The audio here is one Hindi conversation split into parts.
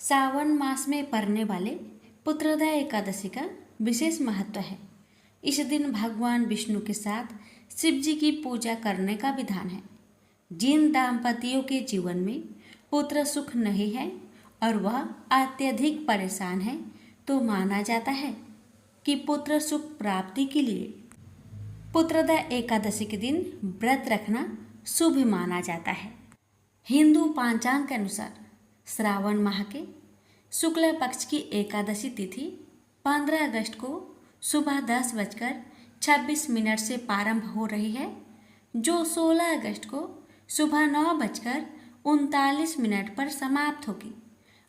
सावन मास में पड़ने वाले पुत्रोदय एकादशी का विशेष महत्व है। इस दिन भगवान विष्णु के साथ शिव जी की पूजा करने का विधान है। जिन दाम्पतियों के जीवन में पुत्र सुख नहीं है और वह अत्यधिक परेशान है, तो माना जाता है कि पुत्र सुख प्राप्ति के लिए पुत्रोदय एकादशी के दिन व्रत रखना शुभ माना जाता है। हिंदू पंचांग के अनुसार श्रावण माह के शुक्ल पक्ष की एकादशी तिथि 15 अगस्त को सुबह 10:26 से प्रारंभ हो रही है, जो 16 अगस्त को सुबह 9:39 पर समाप्त होगी।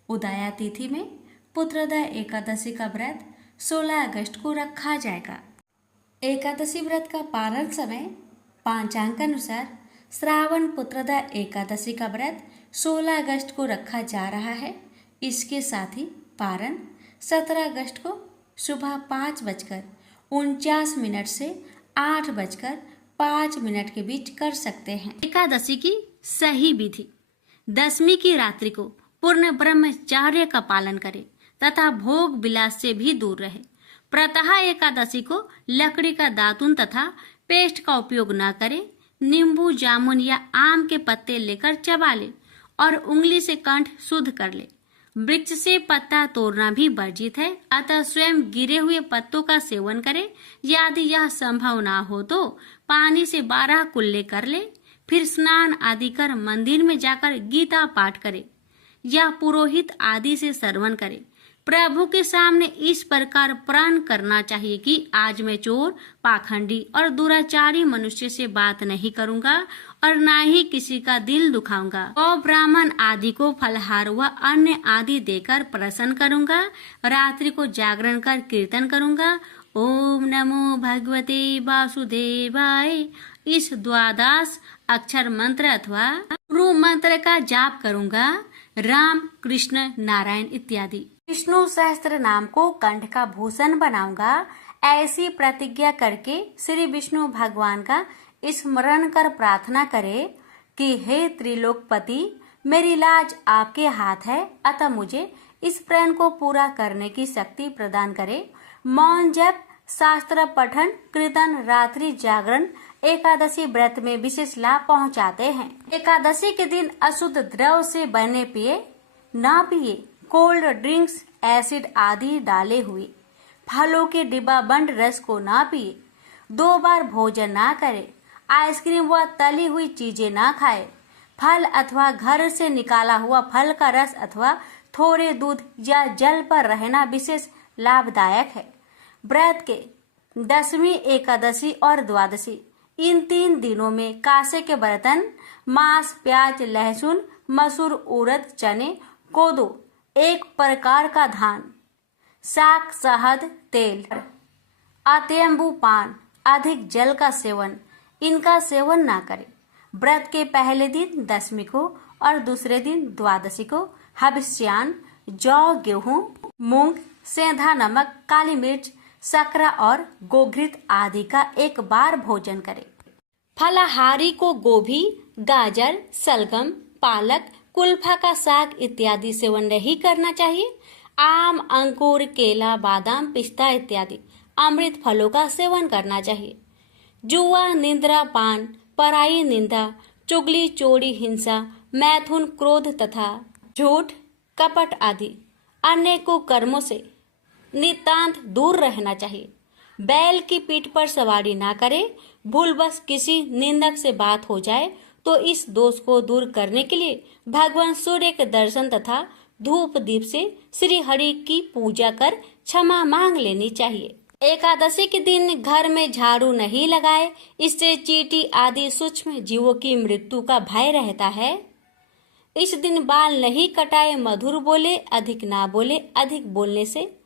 उदया तिथि में पुत्रोदय एकादशी का व्रत 16 अगस्त को रखा जाएगा। एकादशी व्रत का पारण समय पंचांग के अनुसार श्रावण पुत्रोदय एकादशी का व्रत 16 अगस्त को रखा जा रहा है। इसके साथ ही पारण 17 अगस्त को सुबह 5:49 से 8:05 के बीच कर सकते हैं। एकादशी की सही विधि: दशमी की रात्रि को पूर्ण ब्रह्मचर्य का पालन करें तथा भोग विलास से भी दूर रहे। प्रातः एकादशी को लकड़ी का दातुन तथा पेस्ट का उपयोग न करें। नींबू, जामुन या आम के पत्ते लेकर चबा ले और उंगली से कंठ शुद्ध कर ले। वृक्ष से पत्ता तोड़ना भी वर्जित है, अतः स्वयं गिरे हुए पत्तों का सेवन करें। यदि यह संभव ना हो तो पानी से 12 कुल्ले कर ले, फिर स्नान आदि कर मंदिर में जाकर गीता पाठ करे या पुरोहित आदि से श्रवण करे। प्रभु के सामने इस प्रकार प्रण करना चाहिए कि आज मैं चोर, पाखंडी और दुराचारी मनुष्य से बात नहीं करूंगा और ना ही किसी का दिल दुखाऊंगा। गौ, ब्राह्मण आदि को फलहार व अन्न आदि देकर प्रसन्न करूंगा। रात्रि को जागरण कर कीर्तन करूंगा। ओम नमो भगवते वासुदेवाय इस 12 अक्षर मंत्र अथवा गुरु मंत्र का जाप करूंगा। राम, कृष्ण, नारायण इत्यादि विष्णु सहस्त्र नाम को कंठ का भूषण बनाऊंगा। ऐसी प्रतिज्ञा करके श्री विष्णु भगवान का स्मरण कर प्रार्थना करे कि हे त्रिलोकपति, मेरी लाज आपके हाथ है, अतः मुझे इस प्रण को पूरा करने की शक्ति प्रदान करे। मौन जप, शास्त्र पठन, कीर्तन, रात्रि जागरण एकादशी व्रत में विशेष लाभ पहुंचाते हैं। एकादशी के दिन अशुद्ध द्रव से बने पेय न पिए। कोल्ड ड्रिंक्स, एसिड आदि डाले हुए फलों के डिब्बा बंद रस को ना पिए। 2 बार भोजन ना करे। आइसक्रीम व तली हुई चीजें ना खाए। फल अथवा घर से निकाला हुआ फल का रस अथवा थोड़े दूध या जल पर रहना विशेष लाभदायक है। व्रत के दशमी, एकादशी और द्वादशी इन 3 दिनों में कासे के बर्तन, मांस, प्याज, लहसुन, मसूर, उड़द, चने, कोदो, एक प्रकार का धान, शाक, शहद, तेल, अत्यंबु पान, अधिक जल का सेवन, इनका सेवन ना करें। व्रत के पहले दिन दशमी को और दूसरे दिन द्वादशी को हविष्यान्न, जौ, गेहूं, मूंग, सेंधा नमक, काली मिर्च, शक्कर और गोघृत आदि का एक बार भोजन करें। फलाहारी को गोभी, गाजर, सलगम, पालक, कुल्फा का साग इत्यादि सेवन नहीं करना चाहिए। आम, अंकुर, केला, बादाम, पिस्ता इत्यादि अमृत फलों का सेवन करना चाहिए। जुआ, निंद्रा, पान, पराई निंदा, चुगली, चोरी, हिंसा, मैथुन, क्रोध तथा झूठ, कपट आदि अन्य कुकर्मों से नितांत दूर रहना चाहिए। बैल की पीठ पर सवारी ना करे। भूलवश किसी निंदक से बात हो जाए तो इस दोष को दूर करने के लिए भगवान सूर्य के दर्शन तथा धूप दीप से श्री हरि की पूजा कर क्षमा मांग लेनी चाहिए। एकादशी के दिन घर में झाड़ू नहीं लगाए, इससे चींटी आदि सूक्ष्म जीवों की मृत्यु का भय रहता है। इस दिन बाल नहीं कटाए, मधुर बोले, अधिक ना बोले। अधिक बोलने से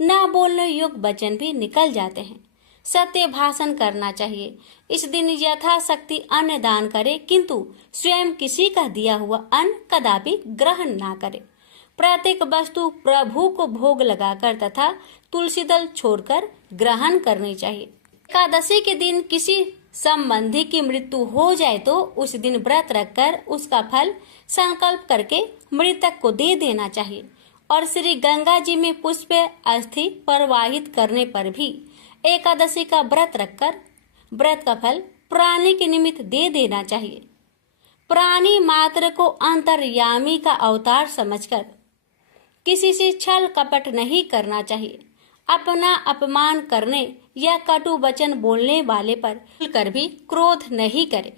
ना बोलने योग्य वचन भी निकल जाते हैं। सत्य भाषण करना चाहिए। इस दिन यथाशक्ति अन्न दान करे, किंतु स्वयं किसी का दिया हुआ अन्न कदापि ग्रहण ना करे। प्रत्येक वस्तु प्रभु को भोग लगाकर तथा तुलसी दल छोड़कर ग्रहण करनी चाहिए। एकादशी के दिन किसी संबंधी की मृत्यु हो जाए तो उस दिन व्रत रखकर उसका फल संकल्प करके मृतक को दे देना चाहिए। और श्री गंगा जी में पुष्प अस्थि प्रवाहित करने पर भी एकादशी का व्रत रखकर व्रत का फल प्राणी के निमित्त दे देना चाहिए। प्राणी मात्र को अंतर्यामी का अवतार समझकर किसी से छल कपट नहीं करना चाहिए। अपना अपमान करने या कटु वचन बोलने वाले पर कर भी क्रोध नहीं करे।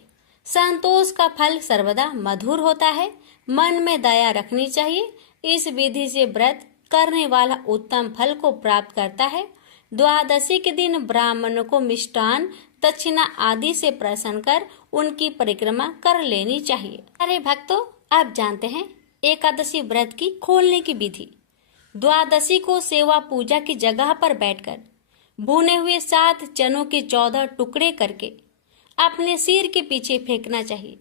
संतोष का फल सर्वदा मधुर होता है। मन में दया रखनी चाहिए। इस विधि से व्रत करने वाला उत्तम फल को प्राप्त करता है। द्वादशी के दिन ब्राह्मणों को मिष्टान दक्षिणा आदि से प्रसन्न कर उनकी परिक्रमा कर लेनी चाहिए। अरे भक्तों, आप जानते हैं एकादशी व्रत की खोलने की विधि। द्वादशी को सेवा पूजा की जगह पर बैठकर भुने हुए 7 चनों के 14 टुकड़े करके अपने सिर के पीछे फेंकना चाहिए।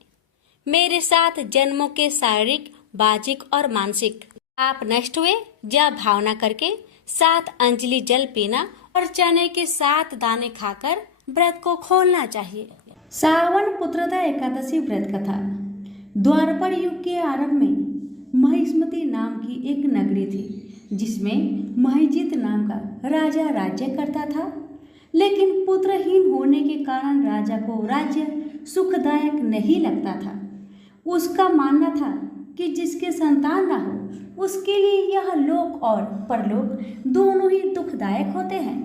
मेरे 7 जन्मों के शारीरिक, बाजिक और मानसिक आप नष्ट हुए या भावना करके 7 अंजलि जल पीना और चने के 7 दाने खाकर व्रत को खोलना चाहिए। सावन पुत्रदा एकादशी व्रत कथा। द्वापर युग के आरंभ में महिष्मती नाम की एक नगरी थी जिसमें महिजीत नाम का राजा राज्य करता था। लेकिन पुत्रहीन होने के कारण राजा को राज्य सुखदायक नहीं लगता था। उसका मानना था कि जिसके संतान न हो उसके लिए यह लोक और परलोक दोनों ही दुखदायक होते हैं।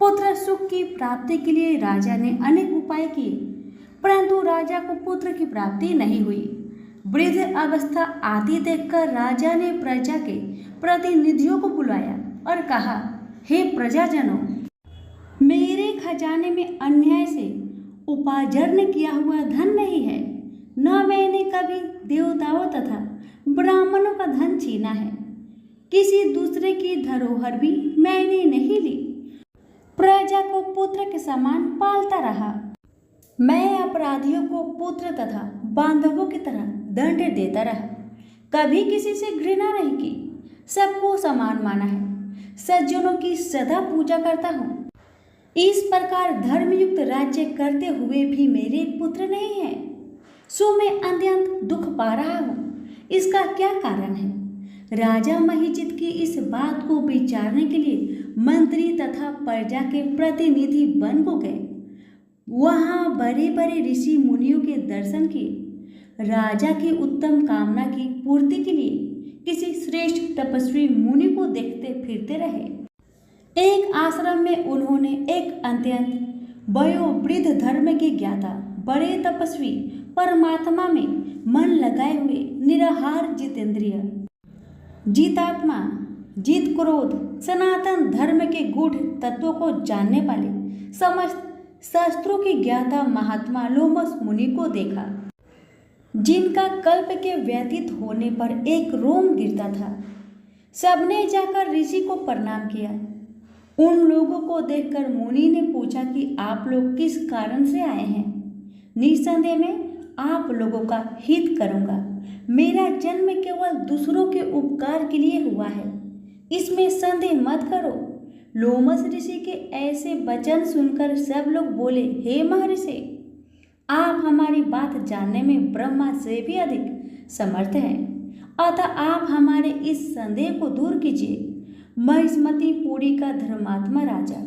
पुत्र सुख की प्राप्ति के लिए राजा ने अनेक उपाय किए, परंतु राजा को पुत्र की प्राप्ति नहीं हुई। वृद्ध अवस्था आदि देखकर राजा ने प्रजा के प्रतिनिधियों को बुलाया और कहा, हे प्रजाजनों, मेरे खजाने में अन्याय से उपार्जन किया हुआ धन नहीं है। न मैंने कभी देवताओं तथा ब्राह्मणों का धन छीना है। किसी दूसरे की धरोहर भी मैंने नहीं ली। प्रजा को पुत्र के समान पालता रहा। मैं अपराधियों को पुत्र तथा बांधवों की तरह दंड देता रहा। कभी किसी से घृणा नहीं की, सबको समान माना है। सज्जनों की सदा पूजा करता हूँ। इस प्रकार धर्मयुक्त राज्य करते हुए भी मेरे पुत्र नहीं है, सो मैं अत्यंत दुख पा रहा हूँ। इसका क्या कारण है? राजा महिजीत की इस बात को विचारने के लिए मंत्री तथा प्रजा के प्रतिनिधि वन को गए। वहां बड़े बड़े ऋषि मुनियों के दर्शन किए। राजा की उत्तम कामना की पूर्ति के लिए किसी श्रेष्ठ तपस्वी मुनि को देखते फिरते रहे। एक आश्रम में उन्होंने एक अत्यंत वयोवृद्ध धर्म के ज्ञाता, बड़े तपस्वी, परमात्मा में मन लगाए हुए निराहार जितेंद्रिय, जितात्मा, जित क्रोध, सनातन धर्म के गूढ़ तत्वों को जानने वाले समस्त शास्त्रों के ज्ञाता महात्मा लोमस मुनि को देखा, जिनका कल्प के व्यतीत होने पर एक रोम गिरता था। सबने जाकर ऋषि को प्रणाम किया। उन लोगों को देखकर मुनि ने पूछा कि आप लोग किस कारण से आए हैं? निस्संदेह में आप लोगों का हित करूंगा। मेरा जन्म केवल दूसरों के उपकार के लिए हुआ है, इसमें संदेह मत करो। लोमस ऋषि के ऐसे वचन सुनकर सब लोग बोले, हे महर्षि, आप हमारी बात जानने में ब्रह्मा से भी अधिक समर्थ हैं, अतः आप हमारे इस संदेह को दूर कीजिए। महिष्मती पुरी का धर्मात्मा राजा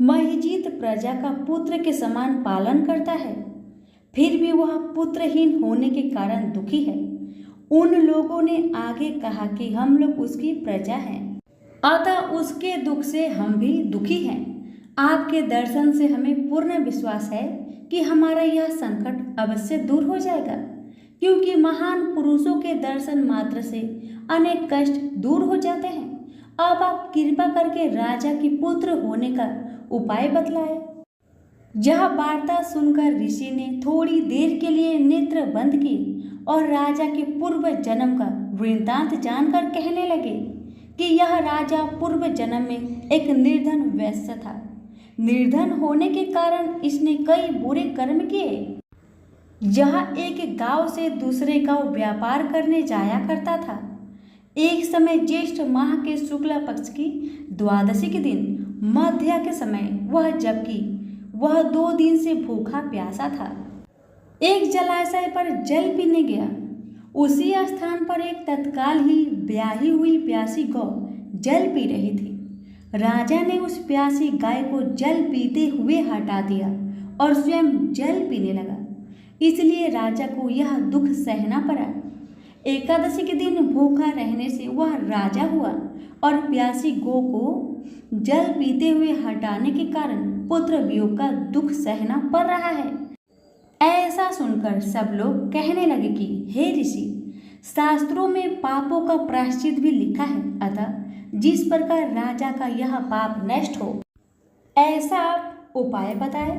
महिजीत प्रजा का पुत्र के समान पालन करता है, फिर भी वह पुत्रहीन होने के कारण दुखी है। उन लोगों ने आगे कहा कि हम लोग उसकी प्रजा हैं, अतः उसके दुख से हम भी दुखी हैं। आपके दर्शन से हमें पूर्ण विश्वास है कि हमारा यह संकट अवश्य दूर हो जाएगा, क्योंकि महान पुरुषों के दर्शन मात्र से अनेक कष्ट दूर हो जाते हैं। अब आप कृपा करके राजा की पुत्र होने का उपाय बतलाए। यह वार्ता सुनकर ऋषि ने थोड़ी देर के लिए नेत्र बंद किए और राजा के पूर्व जन्म का वृत्तांत जानकर कहने लगे कि यह राजा पूर्व जन्म में एक निर्धन वैश्य था। निर्धन होने के कारण इसने कई बुरे कर्म किए। यह एक गांव से दूसरे गांव व्यापार करने जाया करता था। एक समय ज्येष्ठ माह के शुक्ल पक्ष की द्वादशी के दिन मध्या के समय वह 2 दिन से भूखा प्यासा था। एक जलाशय पर जल पीने गया। उसी स्थान पर एक तत्काल ही ब्याही हुई प्यासी गौ जल पी रही थी। राजा ने उस प्यासी गाय को जल पीते हुए हटा दिया और स्वयं जल पीने लगा। इसलिए राजा को यह दुख सहना पड़ा। एकादशी के दिन भूखा रहने से वह राजा हुआ और प्यासी गौ को जल पीते हुए हटाने के कारण पुत्र वियोग का दुख सहना पड़ रहा है। ऐसा सुनकर सब लोग कहने लगे कि हे ऋषि, शास्त्रों में पापों का प्रायश्चित भी लिखा है, अतः जिस प्रकार राजा का यह पाप नष्ट हो ऐसा आप उपाय बताए।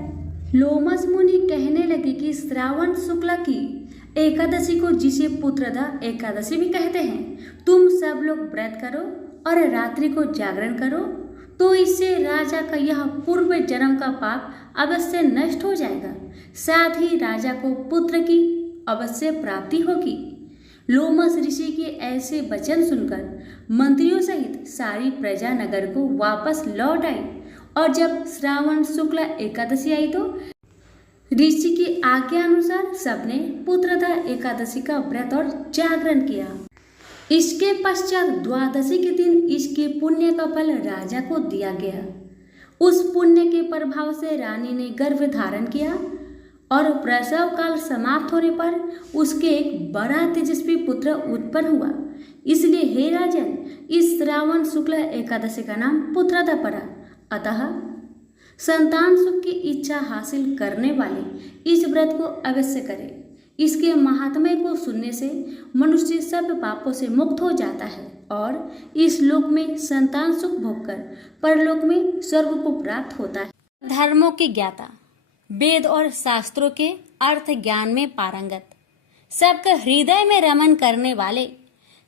लोमस मुनि कहने लगे कि श्रावण शुक्ल की एकादशी को, जिसे पुत्रदा एकादशी भी कहते हैं, तुम सब लोग व्रत करो और रात्रि को जागरण करो, तो इससे राजा का यह पूर्व जन्म का पाप अवश्य नष्ट हो जाएगा, साथ ही राजा को पुत्र की अवश्य प्राप्ति होगी। लोमस ऋषि के ऐसे वचन सुनकर मंत्रियों सहित सारी प्रजा नगर को वापस लौट आई और जब श्रावण शुक्ल एकादशी आई तो ऋषि की आज्ञा अनुसार सबने पुत्रदा एकादशी का व्रत और जागरण किया। इसके पश्चात द्वादशी के दिन इसके पुण्य का फल राजा को दिया गया। उस पुण्य के प्रभाव से रानी ने गर्भ धारण किया और प्रसव काल समाप्त होने पर उसके एक बड़ा तेजस्वी पुत्र उत्पन्न हुआ। इसलिए हे राजन, इस श्रावण शुक्ल एकादशी का नाम पुत्रदा पड़ा। अतः संतान सुख की इच्छा हासिल करने वाले इस व्रत को अवश्य करें। इसके महात्म्य को सुनने से मनुष्य सब पापों से मुक्त हो जाता है और इस लोक में संतान सुख भोगकर परलोक में स्वर्ग को प्राप्त होता है। धर्मों के ज्ञाता, वेद और शास्त्रों के अर्थ ज्ञान में पारंगत, सबके हृदय में रमन करने वाले,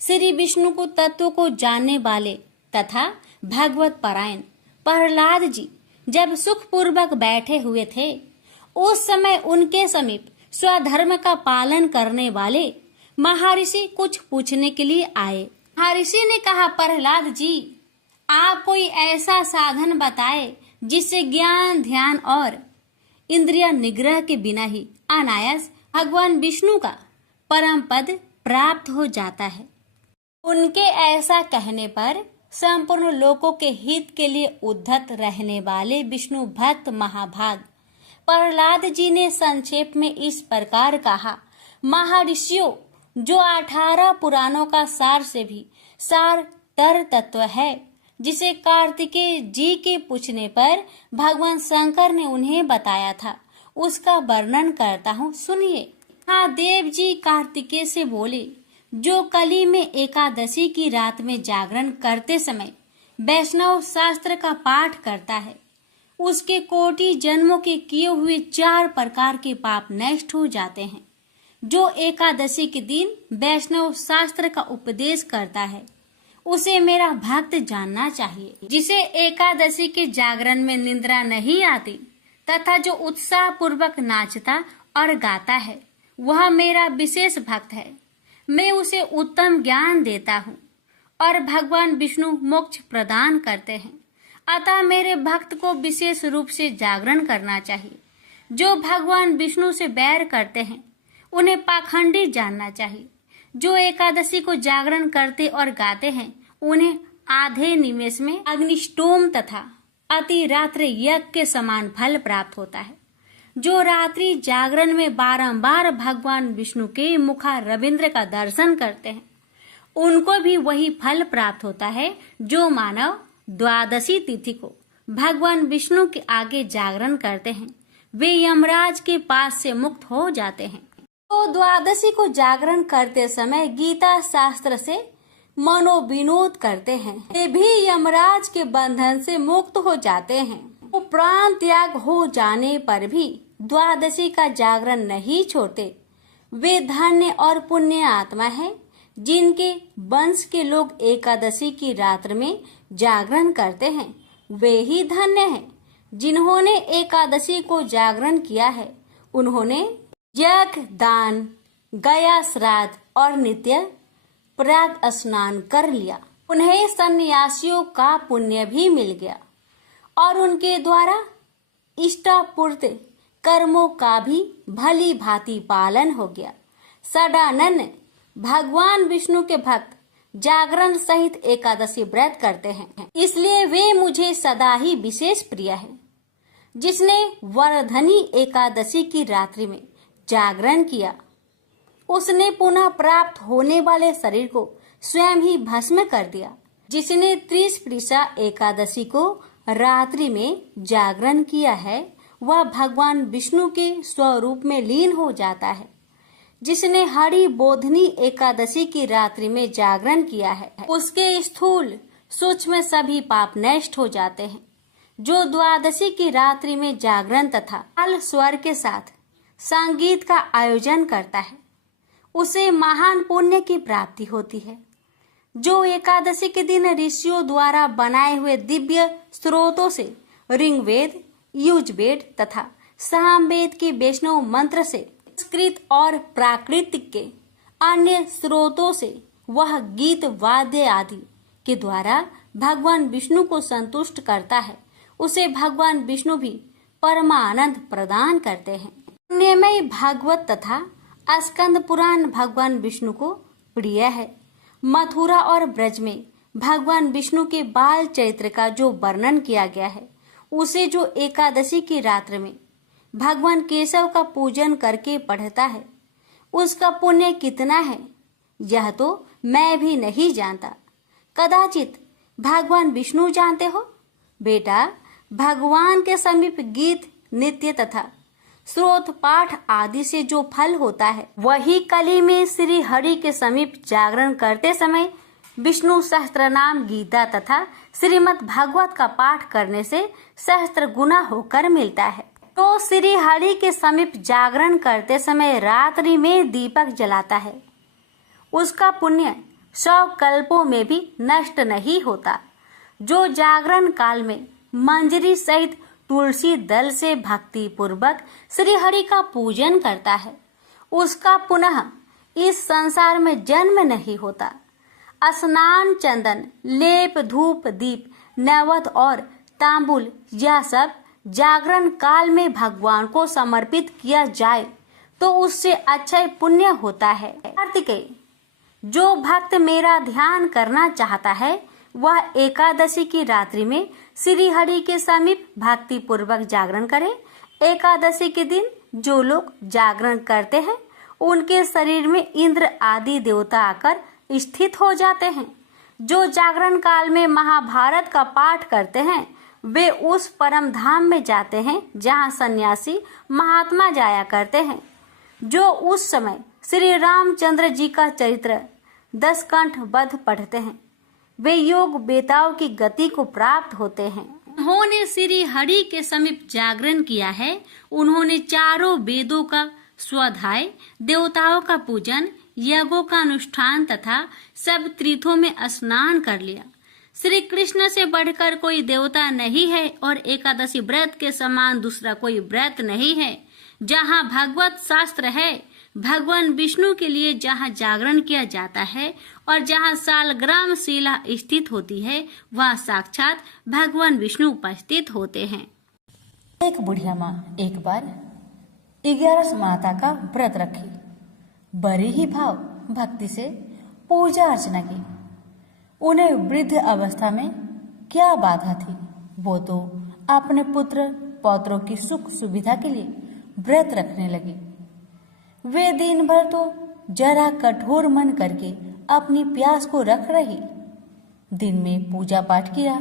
श्री विष्णु को तत्व को जानने वाले तथा भगवत परायण प्रहलाद जी जब सुखपूर्वक बैठे हुए थे, उस समय उनके समीप स्वधर्म का पालन करने वाले महर्षि कुछ पूछने के लिए आए। महर्षि ने कहा, प्रहलाद जी, आप कोई ऐसा साधन बताए जिससे ज्ञान, ध्यान और इंद्रिय निग्रह के बिना ही अनायास भगवान विष्णु का परम पद प्राप्त हो जाता है। उनके ऐसा कहने पर संपूर्ण लोकों के हित के लिए उद्धत रहने वाले विष्णु भक्त महाभाग प्रहलाद जी ने संक्षेप में इस प्रकार कहा, महर्षियों, जो 18 पुराणों का सार से भी सार तर तत्व है, जिसे कार्तिकेय जी के पूछने पर भगवान शंकर ने उन्हें बताया था, उसका वर्णन करता हूँ, सुनिए। हाँ, देव जी कार्तिकेय से बोले, जो कली में एकादशी की रात में जागरण करते समय वैष्णव शास्त्र का पाठ करता है, उसके कोटि जन्मों के किए हुए 4 प्रकार के पाप नष्ट हो जाते हैं। जो एकादशी के दिन वैष्णव शास्त्र का उपदेश करता है, उसे मेरा भक्त जानना चाहिए। जिसे एकादशी के जागरण में निद्रा नहीं आती तथा जो उत्साह पूर्वक नाचता और गाता है, वह मेरा विशेष भक्त है। मैं उसे उत्तम ज्ञान देता हूँ और भगवान विष्णु मोक्ष प्रदान करते हैं। अतः मेरे भक्त को विशेष रूप से जागरण करना चाहिए। जो भगवान विष्णु से बैर करते हैं, उन्हें पाखंडी जानना चाहिए। जो एकादशी को जागरण करते और गाते हैं, उन्हें आधे निमेष में अग्निष्टोम तथा अति रात्रि यज्ञ के समान फल प्राप्त होता है। जो रात्रि जागरण में बारंबार भगवान विष्णु के मुखा रविंद्र का दर्शन करते हैं, उनको भी वही फल प्राप्त होता है। जो मानव द्वादशी तिथि को भगवान विष्णु के आगे जागरण करते हैं, वे यमराज के पास से मुक्त हो जाते हैं। तो द्वादशी को जागरण करते समय गीता शास्त्र से मनोविनोद करते हैं, वे भी यमराज के बंधन से मुक्त हो जाते हैं। वो प्राण त्याग हो जाने पर भी द्वादशी का जागरण नहीं छोड़ते। वे धन्य और पुण्य आत्मा है, जिनके वंश के लोग एकादशी की रात्र में जागरण करते हैं। वे ही धन्य हैं जिन्होंने एकादशी को जागरण किया है। उन्होंने यज्ञ, दान, गया श्राद्ध और नित्य प्राग स्नान कर लिया। उन्हें सन्यासियों का पुण्य भी मिल गया और उनके द्वारा इष्टापूर्त कर्मों का भी भली भांति पालन हो गया। सदानंद भगवान विष्णु के भक्त जागरण सहित एकादशी व्रत करते हैं, इसलिए वे मुझे सदा ही विशेष प्रिय है। जिसने वरधनी एकादशी की रात्रि में जागरण किया, उसने पुनः प्राप्त होने वाले शरीर को स्वयं ही भस्म कर दिया। जिसने त्रिस्पृशा एकादशी को रात्रि में जागरण किया है, वह भगवान विष्णु के स्वरूप में लीन हो जाता है। जिसने हरि बोधनी एकादशी की रात्रि में जागरण किया है, उसके स्थूल सूक्ष्म सभी पाप नष्ट हो जाते हैं। जो द्वादशी की रात्रि में जागरण तथा ताल स्वर के साथ संगीत का आयोजन करता है, उसे महान पुण्य की प्राप्ति होती है। जो एकादशी के दिन ऋषियों द्वारा बनाए हुए दिव्य स्रोतों से ऋग्वेद, यजुर्वेद तथा सामवेद की वैष्णव मंत्र से संस्कृत और प्राकृतिक के अन्य स्रोतों से वह गीत वाद्य आदि के द्वारा भगवान विष्णु को संतुष्ट करता है, उसे भगवान विष्णु भी परमानंद प्रदान करते हैं। पुण्यमय भागवत तथा स्कंद पुराण भगवान विष्णु को प्रिय है। मथुरा और ब्रज में भगवान विष्णु के बाल चरित्र का जो वर्णन किया गया है, उसे जो एकादशी की रात्रि में भगवान केशव का पूजन करके पढ़ता है, उसका पुण्य कितना है यह तो मैं भी नहीं जानता। कदाचित भगवान विष्णु जानते हो। बेटा, भगवान के समीप गीत, नृत्य तथा स्रोत पाठ आदि से जो फल होता है, वही कली में श्री हरि के समीप जागरण करते समय विष्णु सहस्त्रनाम गीता तथा श्रीमद् भागवत का पाठ करने से सहस्त्र गुना होकर मिलता है। तो श्री हरि के समीप जागरण करते समय रात्रि में दीपक जलाता है, उसका पुण्य 100 कल्पों में भी नष्ट नहीं होता। जो जागरण काल में मंजरी सहित तुलसी दल से भक्ति पूर्वक श्री हरि का पूजन करता है, उसका पुनः इस संसार में जन्म नहीं होता। स्नान, चंदन, लेप, धूप, दीप, नैवेद्य और तांबुल, यह सब जागरण काल में भगवान को समर्पित किया जाए तो उससे अच्छा पुण्य होता है। कार्तिकेय, जो भक्त मेरा ध्यान करना चाहता है, वह एकादशी की रात्रि में श्री हरि के समीप भक्ति पूर्वक जागरण करे। एकादशी के दिन जो लोग जागरण करते हैं, उनके शरीर में इंद्र आदि देवता आकर स्थित हो जाते हैं। जो जागरण काल में महाभारत का पाठ करते हैं, वे उस परम धाम में जाते हैं जहाँ सन्यासी महात्मा जाया करते हैं। जो उस समय श्री रामचंद्र जी का चरित्र 10 कंठ वध पढ़ते हैं, वे योग बेताओं की गति को प्राप्त होते हैं। उन्होंने श्री हरि के समीप जागरण किया है। उन्होंने चारों वेदों का स्वाध्याय, देवताओं का पूजन, यज्ञों का अनुष्ठान तथा सब तीर्थों में स्नान कर लिया। श्री कृष्ण से बढ़कर कोई देवता नहीं है और एकादशी व्रत के समान दूसरा कोई व्रत नहीं है। जहाँ भगवत शास्त्र है, भगवान विष्णु के लिए जहाँ जागरण किया जाता है और जहाँ सालग्राम शिला स्थित होती है, वह साक्षात भगवान विष्णु उपस्थित होते हैं। एक बुढ़िया माँ एक बार 11 माता का व्रत रखी। बड़े ही भाव भक्ति से पूजा अर्चना की। उन्हें वृद्ध अवस्था में क्या बाधा थी, वो तो अपने पुत्र पौत्रों की सुख सुविधा के लिए व्रत रखने लगे। वे दिन भर तो जरा कठोर मन करके अपनी प्यास को रख रही। दिन में पूजा पाठ किया,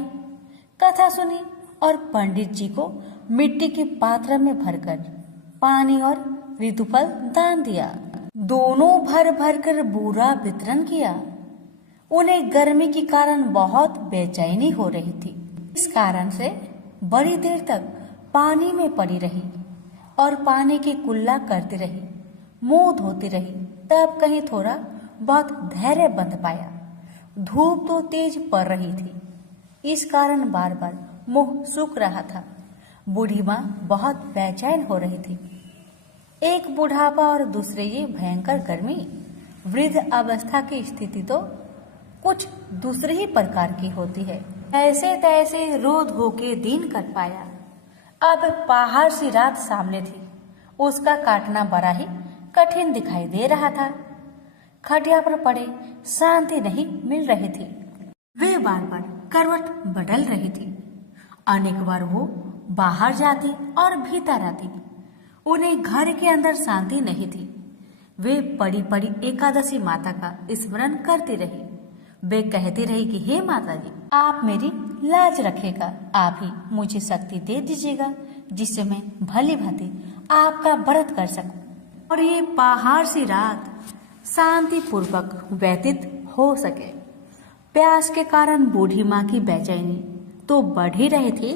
कथा सुनी और पंडित जी को मिट्टी के पात्र में भरकर पानी और ऋतुफल दान दिया। दोनों भर भर कर बूरा वितरण किया। उन्हें गर्मी के कारण बहुत बेचैनी हो रही थी। इस कारण से बड़ी देर तक पानी में पड़ी रही और पानी की कुल्ला करती रही, मुंह धोती रही। तब कहीं थोड़ा बहुत धैर्य बंध पाया। धूप तो तेज पड़ रही थी, इस कारण बार बार मुंह सूख रहा था। बूढ़ी माँ बहुत बेचैन हो रही थी। एक बुढ़ापा और दूसरे ये भयंकर गर्मी। वृद्ध अवस्था की स्थिति तो कुछ दूसरे ही प्रकार की होती है। ऐसे तैसे रो धो के दिन कट पाया। अब पहाड़ सी रात सामने थी, उसका काटना बड़ा ही कठिन दिखाई दे रहा था। खटिया पर पड़े शांति नहीं मिल रही थी। वे बार बार करवट बदल रही थी। अनेक बार वो बाहर जाती और भीतर आती। उन्हें घर के अंदर शांति नहीं थी। वे पड़ी पड़ी एकादशी माता का स्मरण करती रही। वे कहती रही कि हे माता जी, आप मेरी लाज रखेगा, आप ही मुझे शक्ति दे दीजिएगा जिससे मैं भली भांति आपका व्रत कर सकूं और ये पहाड़ सी रात शांति पूर्वक व्यतीत हो सके। प्यास के कारण बूढ़ी माँ की बेचैनी तो बढ़ ही रही थी।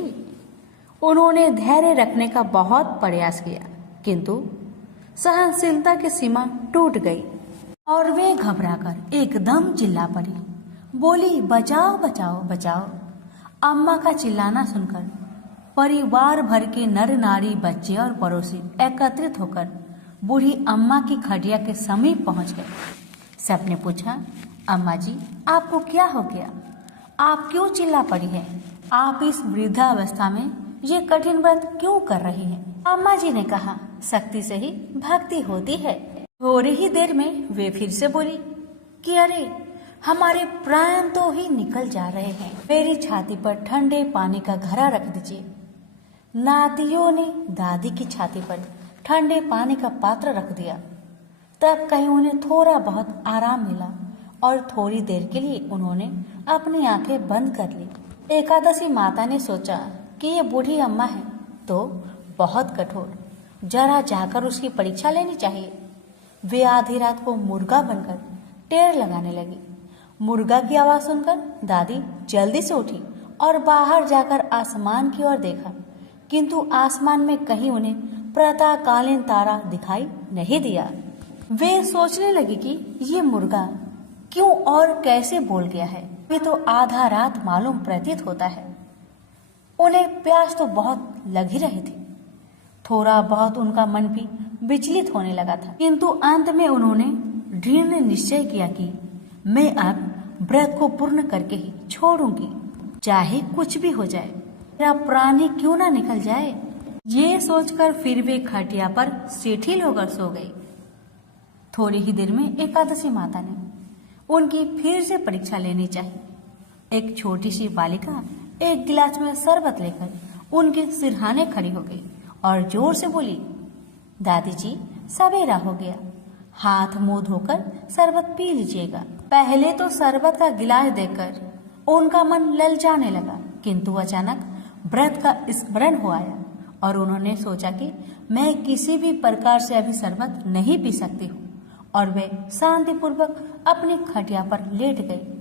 उन्होंने धैर्य रखने का बहुत प्रयास किया, किंतु सहनशीलता की सीमा टूट गई और वे घबराकर एकदम चिल्ला पड़ी। बोली, बचाओ बचाओ बचाओ। अम्मा का चिल्लाना सुनकर परिवार भर के नर नारी, बच्चे और पड़ोसी एकत्रित होकर बूढ़ी अम्मा की खटिया के समीप पहुंच गए। सबने पूछा, अम्मा जी, आपको क्या हो गया? आप क्यों चिल्ला पड़ी है? आप इस वृद्धावस्था में ये कठिन व्रत क्यों कर रही हैं? अम्मा जी ने कहा, शक्ति से ही भक्ति होती है। थोड़ी ही देर में वे फिर से बोली कि अरे, हमारे प्राण तो ही निकल जा रहे हैं। मेरी छाती पर ठंडे पानी का घड़ा रख दीजिए। नातियों ने दादी की छाती पर ठंडे पानी का पात्र रख दिया। तब कहीं उन्हें थोड़ा बहुत आराम मिला और थोड़ी देर के लिए उन्होंने अपनी आंखें बंद कर ली। एकादशी माता ने सोचा कि ये बूढ़ी अम्मा है तो बहुत कठोर, जरा जाकर उसकी परीक्षा लेनी चाहिए। वे आधी रात को मुर्गा बनकर टेर लगाने लगी। मुर्गा की आवाज सुनकर दादी जल्दी से उठी और बाहर जाकर आसमान की ओर देखा, किंतु आसमान में कहीं उन्हें प्रातःकालीन तारा दिखाई नहीं दिया। वे सोचने लगी कि ये मुर्गा क्यों और कैसे बोल गया है। वे तो आधा रात मालूम प्रतीत होता है। उन्हें प्यास तो बहुत लग ही रही थी। थोड़ा बहुत उनका मन भी विचलित होने लगा था, किंतु अंत में उन्होंने दृढ़ निश्चय किया कि मैं अब व्रत को पूर्ण करके ही छोड़ूंगी, चाहे कुछ भी हो जाए, मेरा प्राण ही क्यों ना निकल जाए। ये सोचकर फिर वे खटिया पर शिथिल होकर सो गई। थोड़ी ही देर में एकादशी माता ने उनकी फिर से परीक्षा लेनी चाहिए। एक छोटी सी बालिका एक गिलास में शरबत लेकर उनके सिरहाने खड़ी हो गई और जोर से बोली, दादी जी, सवेरा हो गया, हाथ मुंह धोकर शरबत पी लीजिएगा। पहले तो शरबत का गिलास देखकर उनका मन ललचाने लगा, किंतु अचानक व्रत का स्मरण हो आया और उन्होंने सोचा कि मैं किसी भी प्रकार से अभी शरबत नहीं पी सकती हूँ, और वे शांतिपूर्वक अपनी खटिया पर लेट गई।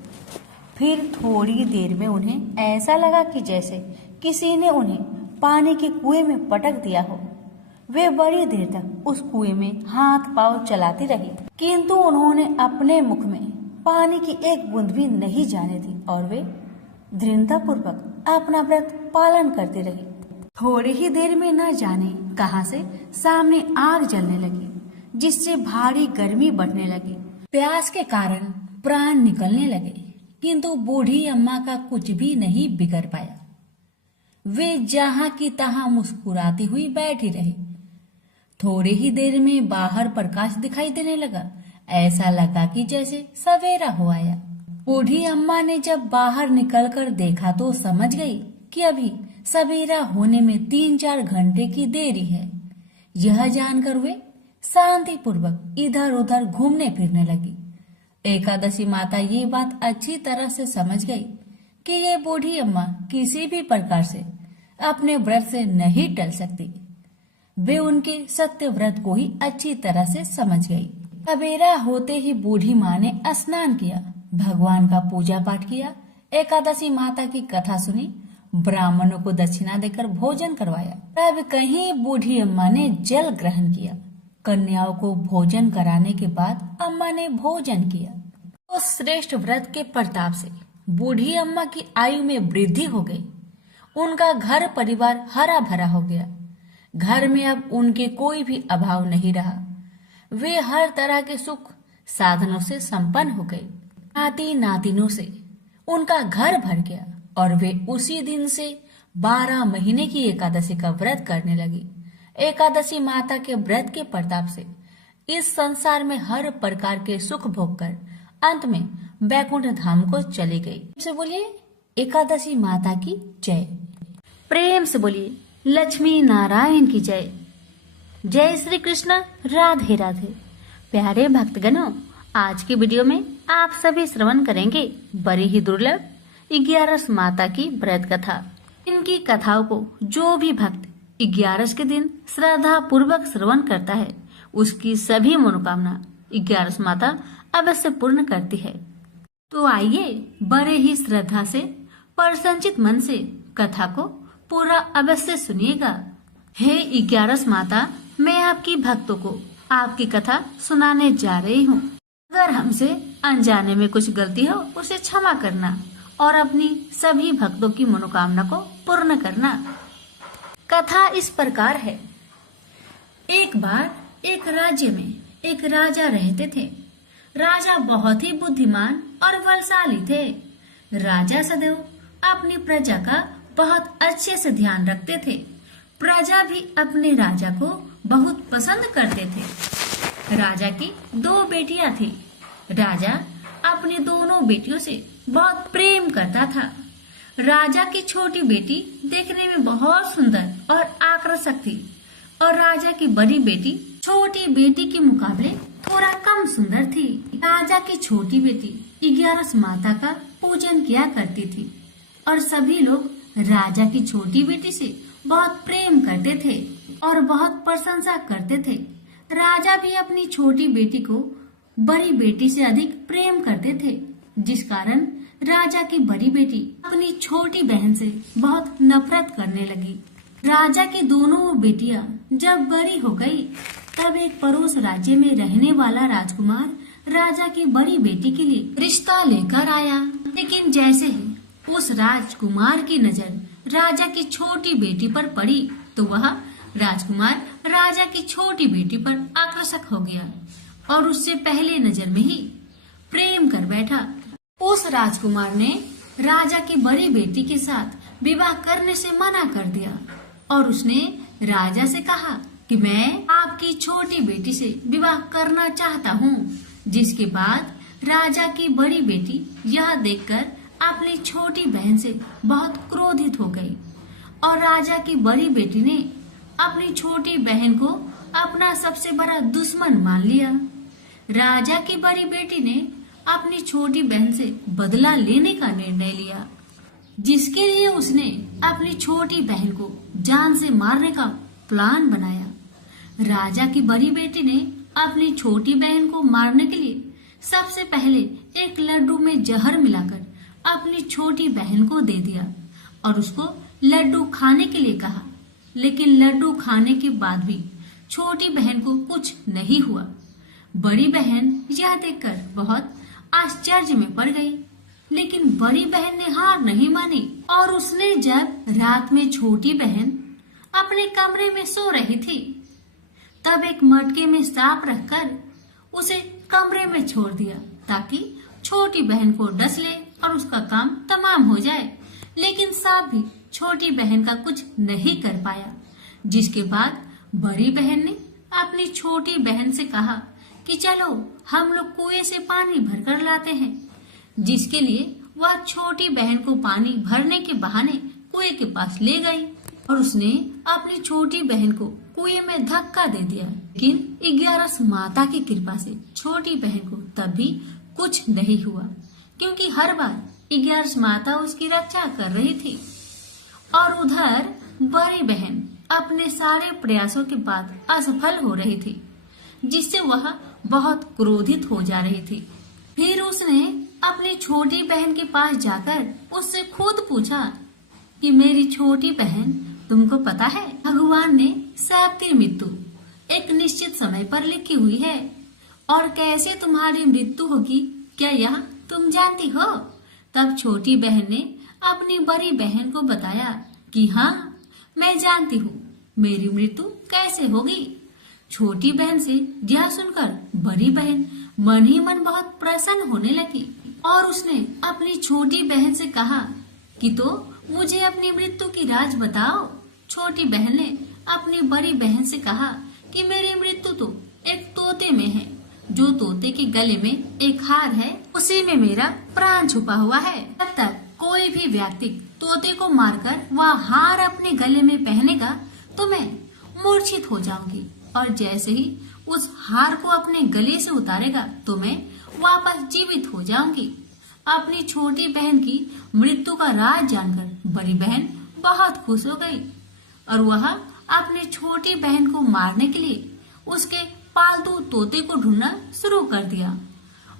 फिर थोड़ी देर में उन्हें ऐसा लगा कि जैसे किसी ने उन्हें पानी के कुएं में पटक दिया हो। वे बड़ी देर तक उस कुएं में हाथ पांव चलाती रही, किंतु उन्होंने अपने मुख में पानी की एक बूंद भी नहीं जाने दी और वे दृढ़तापूर्वक अपना व्रत पालन करती रही। थोड़ी ही देर में न जाने कहां से सामने आग जलने लगी, जिससे भारी गर्मी बढ़ने लगी। प्यास के कारण प्राण निकलने लगे, किंतु बूढ़ी अम्मा का कुछ भी नहीं बिगड़ पाया। वे जहां की तहां मुस्कुराती हुई बैठी रही। थोड़ी ही देर में बाहर प्रकाश दिखाई देने लगा। ऐसा लगा कि जैसे सवेरा हो आया। बूढ़ी अम्मा ने जब बाहर निकलकर देखा तो समझ गई कि अभी सवेरा होने में 3-4 घंटे की देरी है। यह जानकर वे शांति पूर्वक इधर उधर घूमने फिरने लगी। एकादशी माता ये बात अच्छी तरह से समझ गई कि ये बूढ़ी अम्मा किसी भी प्रकार से अपने व्रत से नहीं टल सकती। वे उनके सत्य व्रत को ही अच्छी तरह से समझ गई। सवेरा होते ही बूढ़ी माँ ने स्नान किया, भगवान का पूजा पाठ किया, एकादशी माता की कथा सुनी, ब्राह्मणों को दक्षिणा देकर भोजन करवाया। तब कहीं बूढ़ी अम्मा ने जल ग्रहण किया। कन्याओं को भोजन कराने के बाद अम्मा ने भोजन किया। उस श्रेष्ठ व्रत के प्रताप से बूढ़ी अम्मा की आयु में वृद्धि हो गई। उनका घर परिवार हरा भरा हो गया। घर में अब उनके कोई भी अभाव नहीं रहा। वे हर तरह के सुख साधनों से संपन्न हो गए। नाती नातिनों से उनका घर भर गया और वे उसी दिन से 12 महीने की एकादशी का व्रत करने लगी। एकादशी माता के व्रत के प्रताप से इस संसार में हर प्रकार के सुख भोग कर अंत में वैकुंठ धाम को चली गई। से बोलिए एकादशी माता की जय। प्रेम से बोलिए लक्ष्मी नारायण की जय। जय श्री कृष्ण, राधे राधे। प्यारे भक्तगणों, आज की वीडियो में आप सभी श्रवण करेंगे बड़ी ही दुर्लभ 11 माता की व्रत कथा। इनकी कथाओं को जो भी भक्त 11 के दिन श्रद्धा पूर्वक श्रवण करता है उसकी सभी मनोकामना 11 माता अवश्य पूर्ण करती है। तो आइए बड़े ही श्रद्धा से प्रसन्नचित मन से कथा को पूरा अवश्य सुनिएगा। हे 11 माता, मैं आपकी भक्तों को आपकी कथा सुनाने जा रही हूँ। अगर हमसे अनजाने में कुछ गलती हो उसे क्षमा करना और अपनी सभी भक्तों की मनोकामना को पूर्ण करना। कथा इस प्रकार है। एक बार एक राज्य में एक राजा रहते थे। राजा बहुत ही बुद्धिमान और बलशाली थे। राजा सदैव अपनी प्रजा का बहुत अच्छे से ध्यान रखते थे। प्रजा भी अपने राजा को बहुत पसंद करते थे। राजा की 2 बेटियां थी। राजा अपनी दोनों बेटियों से बहुत प्रेम करता था। राजा की छोटी बेटी देखने में बहुत सुंदर और आकर्षक थी और राजा की बड़ी बेटी छोटी बेटी के मुकाबले थोड़ा कम सुंदर थी। राजा की छोटी बेटी 11 माता का पूजन किया करती थी और सभी लोग राजा की छोटी बेटी से बहुत प्रेम करते थे और बहुत प्रशंसा करते थे। राजा भी अपनी छोटी बेटी को बड़ी बेटी से अधिक प्रेम करते थे, जिस कारण राजा की बड़ी बेटी अपनी छोटी बहन से बहुत नफरत करने लगी। राजा की दोनों बेटियां जब बड़ी हो गई, तब एक पड़ोस राज्य में रहने वाला राजकुमार राजा की बड़ी बेटी के लिए रिश्ता लेकर आया। लेकिन जैसे ही उस राजकुमार की नजर राजा की छोटी बेटी पर पड़ी तो वह राजकुमार राजा की छोटी बेटी पर आकर्षक हो गया और उससे पहले नजर में ही प्रेम कर बैठा। उस राजकुमार ने राजा की बड़ी बेटी के साथ विवाह करने से मना कर दिया और उसने राजा से कहा कि मैं आपकी छोटी बेटी से विवाह करना चाहता हूँ। जिसके बाद राजा की बड़ी बेटी यह देखकर अपनी छोटी बहन से बहुत क्रोधित हो गई और राजा की बड़ी बेटी ने अपनी छोटी बहन को अपना सबसे बड़ा दुश्मन मान लिया। राजा की बड़ी बेटी ने अपनी छोटी बहन से बदला लेने का निर्णय लिया, जिसके लिए उसने अपनी छोटी बहन को जान से मारने का प्लान बनाया। राजा की बड़ी बेटी ने अपनी छोटी बहन को मारने के लिए सबसे पहले एक लड्डू में जहर मिलाकर अपनी छोटी बहन को दे दिया और उसको लड्डू खाने के लिए कहा। लेकिन लड्डू खाने के बाद भी छोटी बहन को कुछ नहीं हुआ। बड़ी बहन यह देखकर बहुत आश्चर्य में पड़ गई, लेकिन बड़ी बहन ने हार नहीं मानी और उसने जब रात में छोटी बहन अपने कमरे में सो रही थी, तब एक मटके में सांप रखकर उसे कमरे में छोड़ दिया ताकि छोटी बहन को डस ले और उसका काम तमाम हो जाए। लेकिन सांप भी छोटी बहन का कुछ नहीं कर पाया। जिसके बाद बड़ी बहन ने अपनी छोटी बहन से कहा कि चलो हम लोग कुएं से पानी भरकर लाते हैं। जिसके लिए वह छोटी बहन को पानी भरने के बहाने कुएं के पास ले गई और उसने अपनी छोटी बहन को कुएं में धक्का दे दिया। लेकिन 11 माता की कृपा से छोटी बहन को तब भी कुछ नहीं हुआ, क्योंकि हर बार 11 माता उसकी रक्षा कर रही थी। और उधर बड़ी बहन अपने सारे प्रयासों के बाद असफल हो रही थी, जिससे वह बहुत क्रोधित हो जा रही थी। फिर उसने अपनी छोटी बहन के पास जाकर उससे खुद पूछा कि मेरी छोटी बहन, तुमको पता है भगवान ने सबकी मृत्यु एक निश्चित समय पर लिखी हुई है और कैसे तुम्हारी मृत्यु होगी, क्या यह तुम जानती हो? तब छोटी बहन ने अपनी बड़ी बहन को बताया कि हाँ, मैं जानती हूँ मेरी मृत्यु कैसे होगी। छोटी बहन से यह सुनकर बड़ी बहन मन ही मन बहुत प्रसन्न होने लगी और उसने अपनी छोटी बहन से कहा कि तो मुझे अपनी मृत्यु की राज बताओ। छोटी बहन ने अपनी बड़ी बहन से कहा कि मेरी मृत्यु तो एक तोते में है। जो तोते के गले में एक हार है, उसी में मेरा प्राण छुपा हुआ है। जब तक कोई भी व्यक्ति तोते को मारकर वह हार अपने गले में पहनेगा तो मैं मूर्छित हो जाऊंगी, और जैसे ही उस हार को अपने गले से उतारेगा तो मैं वापस जीवित हो जाऊंगी। अपनी छोटी बहन की मृत्यु का राज जानकर बड़ी बहन बहुत खुश हो गई और वह अपनी छोटी बहन को मारने के लिए उसके पालतू तोते को ढूंढना शुरू कर दिया।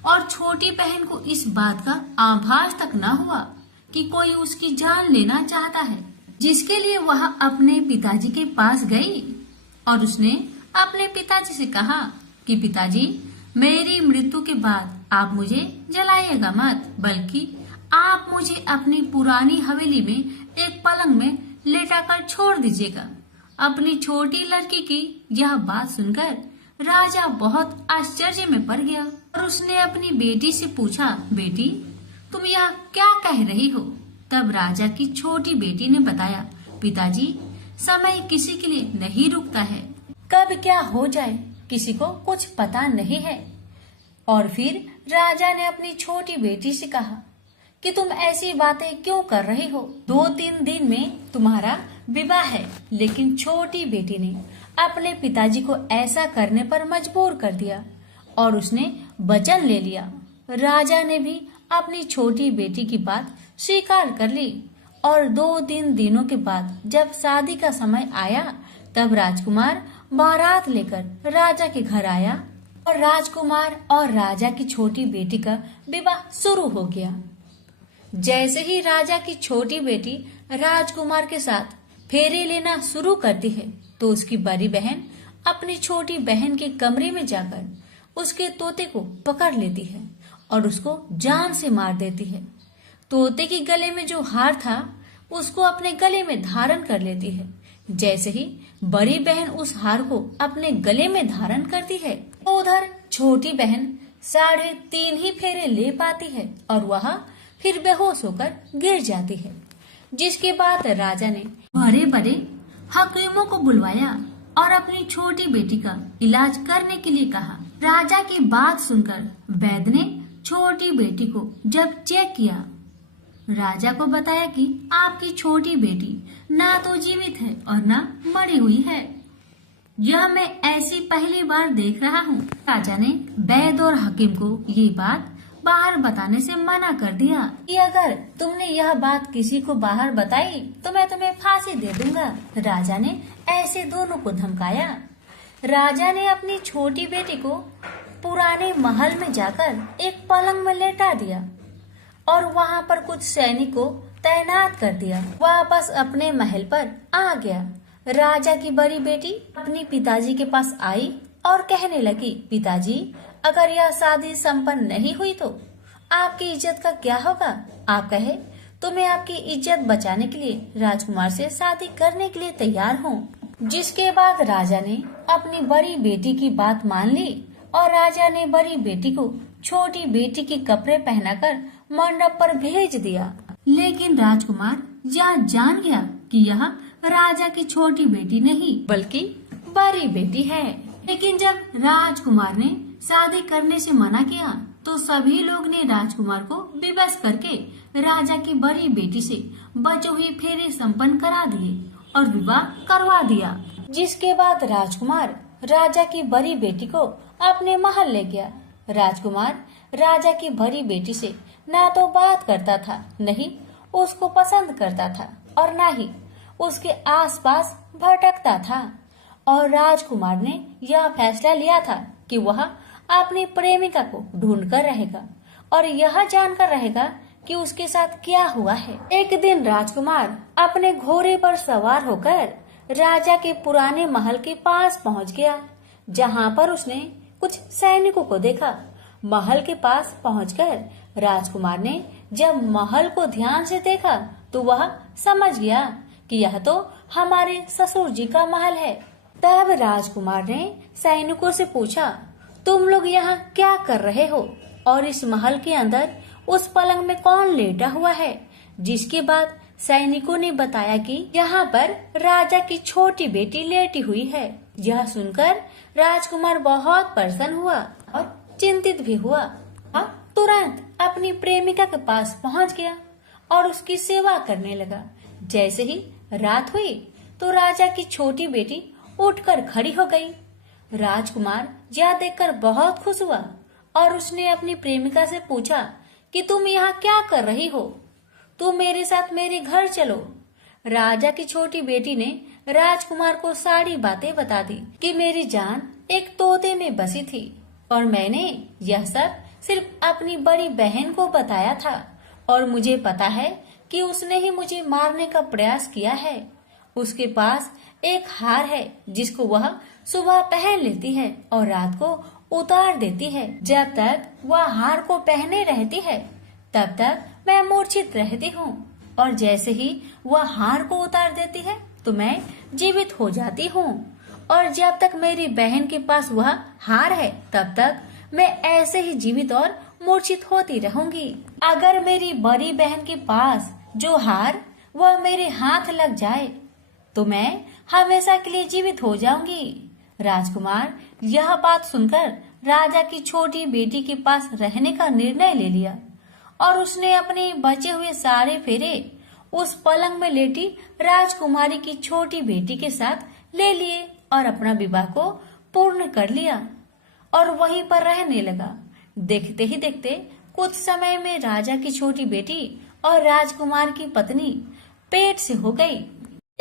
और छोटी बहन को इस बात का आभास तक न हुआ कि कोई उसकी जान लेना चाहता है, जिसके लिए वह अपने पिताजी के पास गई और उसने अपने पिताजी से कहा कि पिताजी, मेरी मृत्यु के बाद आप मुझे जलाइएगा मत, बल्कि आप मुझे अपनी पुरानी हवेली में एक पलंग में लेटाकर छोड़ दीजिएगा। अपनी छोटी लड़की की यह बात सुनकर राजा बहुत आश्चर्य में पड़ गया और उसने अपनी बेटी से पूछा, बेटी, तुम यह क्या कह रही हो? तब राजा की छोटी बेटी ने बताया, पिताजी, समय किसी के लिए नहीं रुकता है, कब क्या हो जाए किसी को कुछ पता नहीं है। और फिर राजा ने अपनी छोटी बेटी से कहा कि तुम ऐसी बातें क्यों कर रही हो? 2-3 दिन में तुम्हारा विवाह है। लेकिन छोटी बेटी ने अपने पिताजी को ऐसा करने पर मजबूर कर दिया और उसने वचन ले लिया। राजा ने भी अपनी छोटी बेटी की बात स्वीकार कर ली और 2-3 दिनों के बाद जब शादी का समय आया तब राजकुमार बारात लेकर राजा के घर आया और राजकुमार और राजा की छोटी बेटी का विवाह शुरू हो गया। जैसे ही राजा की छोटी बेटी राजकुमार के साथ फेरे लेना शुरू करती है तो उसकी बड़ी बहन अपनी छोटी बहन के कमरे में जाकर उसके तोते को पकड़ लेती है और उसको जान से मार देती है। तोते के गले में जो हार था उसको अपने गले में धारण कर लेती है। जैसे ही बड़ी बहन उस हार को अपने गले में धारण करती है तो उधर छोटी बहन 3.5 ही फेरे ले पाती है और वह फिर बेहोश होकर गिर जाती है। जिसके बाद राजा ने बड़े बड़े हकीमों को बुलवाया और अपनी छोटी बेटी का इलाज करने के लिए कहा। राजा की बात सुनकर वैद्य ने छोटी बेटी को जब चेक किया, राजा को बताया कि आपकी छोटी बेटी ना तो जीवित है और ना मरी हुई है। यह मैं ऐसी पहली बार देख रहा हूँ। राजा ने वैद्य और हकीम को ये बात बाहर बताने से मना कर दिया कि अगर तुमने यह बात किसी को बाहर बताई तो मैं तुम्हें फांसी दे दूंगा। राजा ने ऐसे दोनों को धमकाया। राजा ने अपनी छोटी बेटी को पुराने महल में जाकर एक पलंग में लेटा दिया और वहाँ पर कुछ सैनिक को तैनात कर दिया। वापस अपने महल पर आ गया। राजा की बड़ी बेटी अपने पिताजी के पास आई और कहने लगी, पिताजी, अगर यह शादी संपन्न नहीं हुई तो आपकी इज्जत का क्या होगा? आप कहे तो मैं आपकी इज्जत बचाने के लिए राजकुमार से शादी करने के लिए तैयार हूँ। जिसके बाद राजा ने अपनी बड़ी बेटी की बात मान ली और राजा ने बड़ी बेटी को छोटी बेटी के कपड़े पहनाकर मंडप पर भेज दिया। लेकिन राजकुमार यह जान गया कि यह राजा की छोटी बेटी नहीं बल्कि बड़ी बेटी है। लेकिन जब राजकुमार ने शादी करने से मना किया तो सभी लोग ने राजकुमार को विवश करके राजा की बड़ी बेटी से बचे हुए फेरे संपन्न करा दिए और विवाह करवा दिया। जिसके बाद राजकुमार राजा की बड़ी बेटी को अपने महल ले गया। राजकुमार राजा की बड़ी बेटी से ना तो बात करता था, नहीं उसको पसंद करता था और ना ही उसके आसपास भटकता था। और राजकुमार ने यह फैसला लिया था कि वह अपनी प्रेमिका को ढूंढ कर रहेगा और यह जानकर रहेगा कि उसके साथ क्या हुआ है। एक दिन राजकुमार अपने घोड़े पर सवार होकर राजा के पुराने महल के पास पहुंच गया, जहां पर उसने कुछ सैनिकों को देखा। महल के पास पहुंचकर राजकुमार ने जब महल को ध्यान से देखा तो वह समझ गया कि यह तो हमारे ससुर जी का महल है। तब राजकुमार ने सैनिकों से पूछा, तुम लोग यहाँ क्या कर रहे हो और इस महल के अंदर उस पलंग में कौन लेटा हुआ है? जिसके बाद सैनिकों ने बताया कि यहाँ पर राजा की छोटी बेटी लेटी हुई है। यह सुनकर राजकुमार बहुत प्रसन्न हुआ और चिंतित भी हुआ। वह तुरंत अपनी प्रेमिका के पास पहुँच गया और उसकी सेवा करने लगा। जैसे ही रात हुई तो राजा की छोटी बेटी उठकर खड़ी हो गई। राजकुमार यह देखकर बहुत खुश हुआ और उसने अपनी प्रेमिका से पूछा कि तुम यहाँ क्या कर रही हो? तुम मेरे साथ मेरे घर चलो। राजा की छोटी बेटी ने राजकुमार को सारी बातें बता दी कि मेरी जान एक तोते में बसी थी और मैंने यह सब सिर्फ अपनी बड़ी बहन को बताया था और मुझे पता है कि उसने ही मुझे मारने का प्रयास किया है। उसके पास एक हार है जिसको वह सुबह पहन लेती है और रात को उतार देती है। जब तक वह हार को पहने रहती है तब तक मैं मूर्छित रहती हूँ और जैसे ही वह हार को उतार देती है तो मैं जीवित हो जाती हूँ और जब तक मेरी बहन के पास वह हार है तब तक मैं ऐसे ही जीवित और मूर्छित होती रहूंगी। अगर मेरी बड़ी बहन के पास जो हार वह मेरे हाथ लग जाए तो मैं हमेशा के लिए जीवित हो जाऊंगी। राजकुमार यह बात सुनकर राजा की छोटी बेटी के पास रहने का निर्णय ले लिया और उसने अपने बचे हुए सारे फेरे उस पलंग में लेटी राजकुमारी की छोटी बेटी के साथ ले लिए और अपना विवाह को पूर्ण कर लिया और वहीं पर रहने लगा। देखते ही देखते कुछ समय में राजा की छोटी बेटी और राजकुमार की पत्नी पेट से हो गई।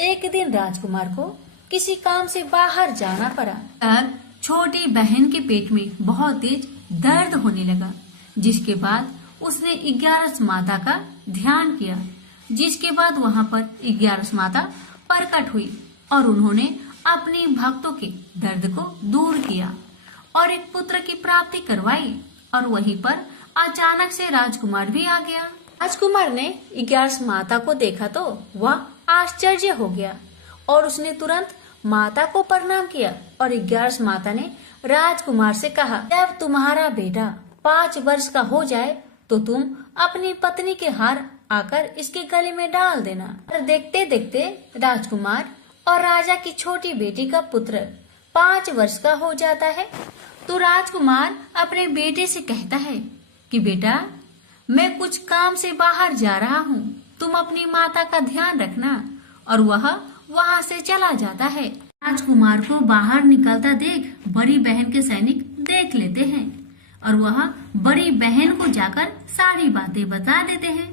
एक दिन राजकुमार को किसी काम से बाहर जाना पड़ा। तब छोटी बहन के पेट में बहुत तेज दर्द होने लगा, जिसके बाद उसने 11 माता का ध्यान किया। जिसके बाद वहां पर 11 माता प्रकट हुई और उन्होंने अपने भक्तों के दर्द को दूर किया और एक पुत्र की प्राप्ति करवाई। और वहीं पर अचानक से राजकुमार भी आ गया। राजकुमार ने 11 माता को देखा तो वह आश्चर्य हो गया और उसने तुरंत माता को प्रणाम किया और 11 माता ने राजकुमार से कहा, जब तुम्हारा बेटा 5 वर्ष का हो जाए तो तुम अपनी पत्नी के हार आकर इसके गले में डाल देना। और देखते देखते राजकुमार और राजा की छोटी बेटी का पुत्र 5 वर्ष का हो जाता है। तो राजकुमार अपने बेटे से कहता है कि बेटा, मैं कुछ काम से बाहर जा रहा हूँ, तुम अपनी माता का ध्यान रखना। और वह वहाँ से चला जाता है। राजकुमार को बाहर निकलता देख बड़ी बहन के सैनिक देख लेते हैं और वह बड़ी बहन को जाकर सारी बातें बता देते हैं।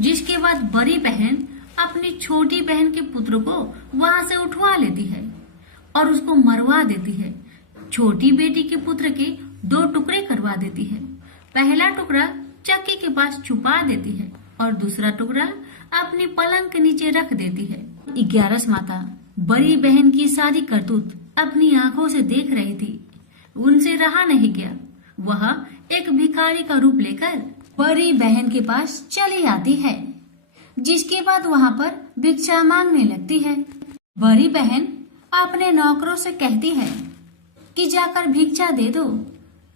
जिसके बाद बड़ी बहन अपनी छोटी बहन के पुत्र को वहाँ से उठवा लेती है और उसको मरवा देती है। छोटी बेटी के पुत्र के 2 टुकड़े करवा देती है। पहला टुकड़ा चक्की के पास छुपा देती है और दूसरा टुकड़ा अपनी पलंग के नीचे रख देती है। 11 माता बड़ी बहन की सारी करतूत अपनी आंखों से देख रही थी। उनसे रहा नहीं गया। वह एक भिखारी का रूप लेकर बड़ी बहन के पास चली आती है, जिसके बाद वहाँ पर भिक्षा मांगने लगती है। बड़ी बहन अपने नौकरों से कहती है कि जाकर भिक्षा दे दो,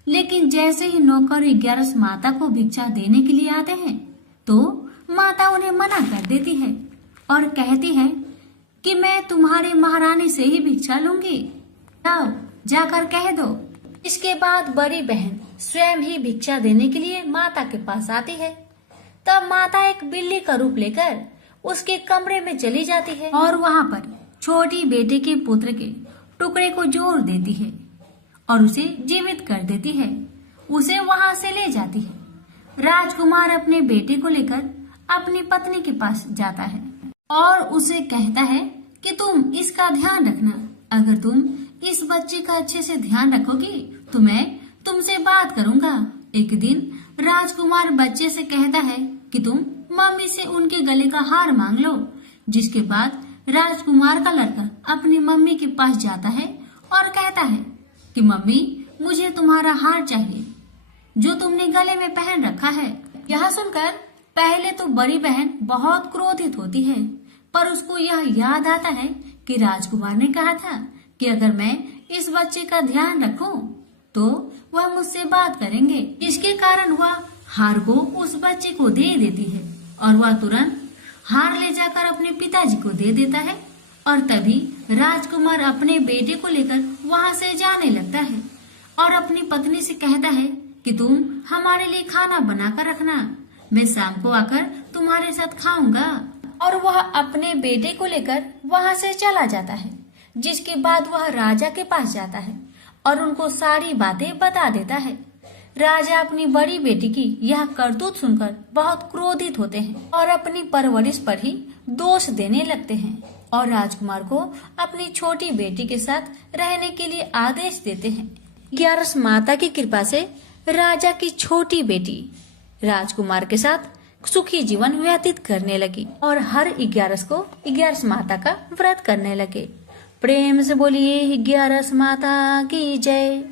लेकिन जैसे ही नौकर 11 माता को भिक्षा देने के लिए आते हैं तो माता उन्हें मना कर देती है और कहती है कि मैं तुम्हारे महारानी से ही भिक्षा लूंगी, जाओ जाकर कह दो। इसके बाद बड़ी बहन स्वयं ही भिक्षा देने के लिए माता के पास आती है। तब माता एक बिल्ली का रूप लेकर उसके कमरे में चली जाती है और वहाँ पर छोटी बेटे के पुत्र के टुकड़े को जोड़ देती है और उसे जीवित कर देती है। उसे वहाँ से ले जाती है। राजकुमार अपने बेटे को लेकर अपनी पत्नी के पास जाता है और उसे कहता है कि तुम इसका ध्यान रखना। अगर तुम इस बच्चे का अच्छे से ध्यान रखोगी तो मैं तुमसे बात करूंगा। एक दिन राजकुमार बच्चे से कहता है कि तुम मम्मी से उनके गले का हार मांग लो। जिसके बाद राजकुमार का लड़का अपनी मम्मी के पास जाता है और कहता है कि मम्मी, मुझे तुम्हारा हार चाहिए जो तुमने गले में पहन रखा है। यह सुनकर पहले तो बड़ी बहन बहुत क्रोधित होती है, पर उसको यह याद आता है कि राजकुमार ने कहा था कि अगर मैं इस बच्चे का ध्यान रखूं तो वह मुझसे बात करेंगे। इसके कारण वह हार को उस बच्चे को दे देती है और वह तुरंत हार ले जाकर अपने पिताजी को दे देता है और तभी राजकुमार अपने बेटे को लेकर वहां से जाने लगता है और अपनी पत्नी से कहता है कि तुम हमारे लिए खाना बनाकर रखना, मैं शाम को आकर तुम्हारे साथ खाऊंगा। और वह अपने बेटे को लेकर वहां से चला जाता है, जिसके बाद वह राजा के पास जाता है और उनको सारी बातें बता देता है। राजा अपनी बड़ी बेटी की यह करतूत सुनकर बहुत क्रोधित होते हैं और अपनी परवरिश पर ही दोष देने लगते हैं और राजकुमार को अपनी छोटी बेटी के साथ रहने के लिए आदेश देते हैं। 11 माता की कृपा से राजा की छोटी बेटी राजकुमार के साथ सुखी जीवन व्यतीत करने लगी और हर 11 को 11 माता का व्रत करने लगे। प्रेम से बोलिए 11 माता की जय।